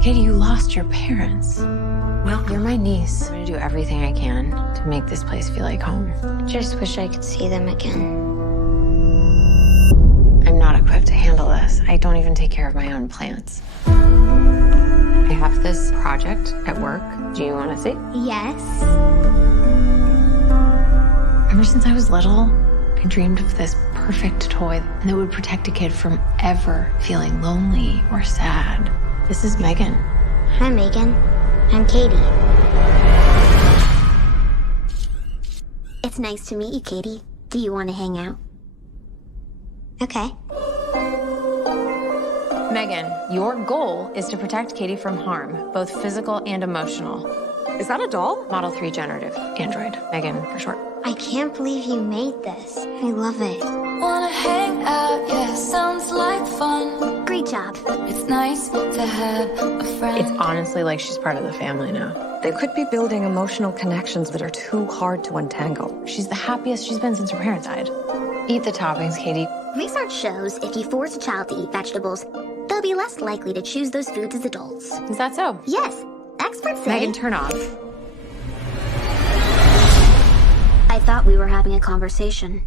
Cady, you lost your parents. Well, You're my niece. I'm gonna do everything I can to make this place feel like home. Just wish I could see them again. I'm not equipped to handle this. I don't even take care of my own plants. I have this project at work. Do you want to see? Yes. Ever since I was little, I dreamed of this perfect toy that would protect a kid from ever feeling lonely or sad. This is M3GAN. Hi, M3GAN. I'm Cady. It's nice to meet you, Cady. Do you want to hang out? Okay. M3GAN, your goal is to protect Cady from harm, both physical and emotional. is that a doll? Model 3 generative android. M3GAN for short. I can't believe you made this. I love it. Wanna hang out, yeah, sounds like fun. Great job. It's nice to have a friend. It's honestly like she's part of the family now. They could be building emotional connections that are too hard to untangle. She's the happiest she's been since her parents died. Eat the toppings, Cady. Research shows if you force a child to eat vegetables, they'll be less likely to choose those foods as adults. Is that so? Yes, experts say. M3GAN, turn off. I thought we were having a conversation.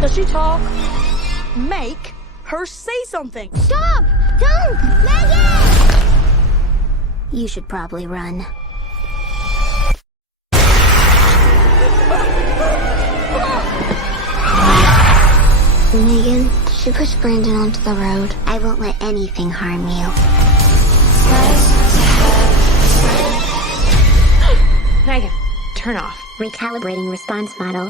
Does she talk? Make her say something. Stop! Don't! M3GAN! You should probably run. M3GAN, did you push Brandon onto the road? I won't let anything harm you. M3GAN, turn off. Recalibrating response model.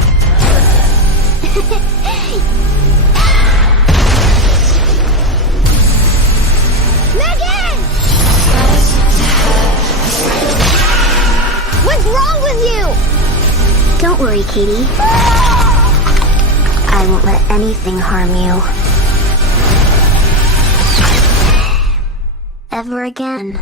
M3GAN! What's wrong with you? Don't worry, Cady. I won't let anything harm you. Ever again.